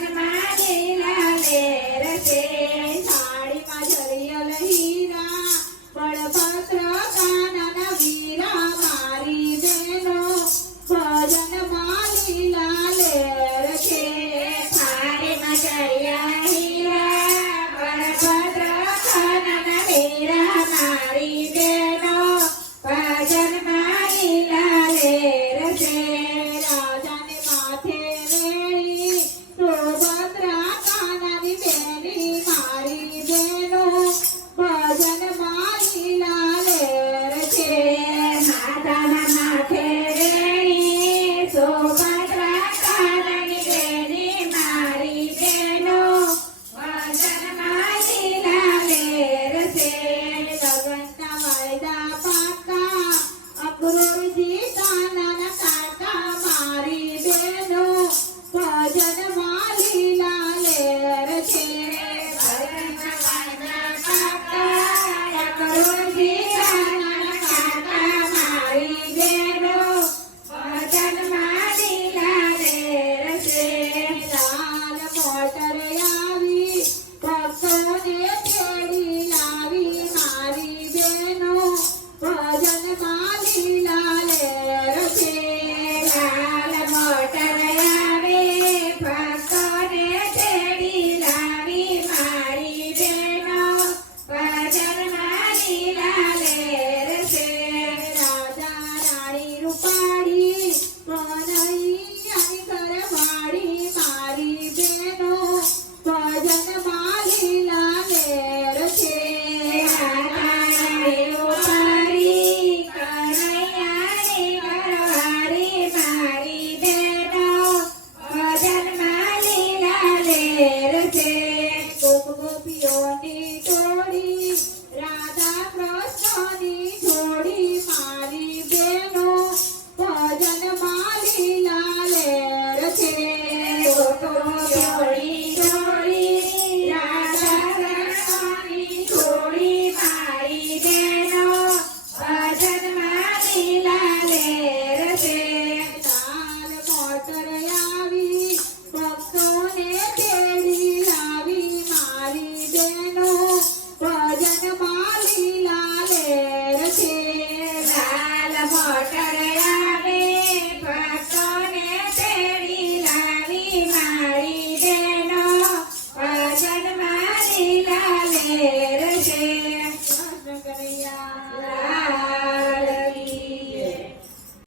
ભજનમાં લીલા લેર છે થાળીમાં જરિયલ હીરા બળભદ્ર કાનન વીરા મારી બેનો ભજનમાં લીલા લેર છે થાળીમાં જરિયલ હીરા બળભદ્ર કાનન વીરા મારી બેનો ભજનમાં લીલા લેર છે રાજાને માથે વેણી સુભદ્રા કાનની બેની મારી બેનો ભજનમાં લીલા લેર છે માતાના માથે વેણી સુભદ્રા કાનની બેની મારી બેનો ભજનમાં લીલા લેર છે લગનના વાયદા પાકા અક્રૂરજી કાનાના કાકા મારી બેનો ભજનમાં લીલા લેર છે લગનના વાયદા પાકા અક્રૂરજી કાનાના કાકા મારી બેનો ભજનમાં લીલા લેર છે લાલ મોટર આવી ભક્તોને તેડી લાવી મારી બેનો ભજનમાં લીલા લેર છે લાલ મોટર આવે ભક્તોને તેડી લાવી મારી બેનો ભજનમાં લીલા લેર છે રાજા રાણી રૂપાળી કનૈયાની ઘરવાળી મારી બેનો ભજનમાં લીલા લેર છે રાજા રાણી રૂપાળી કનૈયાની ઘરવાળી મારી બેનો ભજનમાં લીલા લેર છે ગોપીઓની જોડી રાધા કૃષ્ણની જોડી મારી બેનો ભજનમાં લીલા લેર છે ગોપીઓની જોડી રાધા કૃષ્ણની જોડી મારી બેનો ભજનમાં લીલા લેર છે લાલ મોટર આવી ભક્તોને તેડી લાવી મારી બેનો ભજનમાં લીલા લેર છે લાલ મોટર આવે ભક્તોને તેડી લાવી મારી બેનો ભજનમાં લીલા લેર છે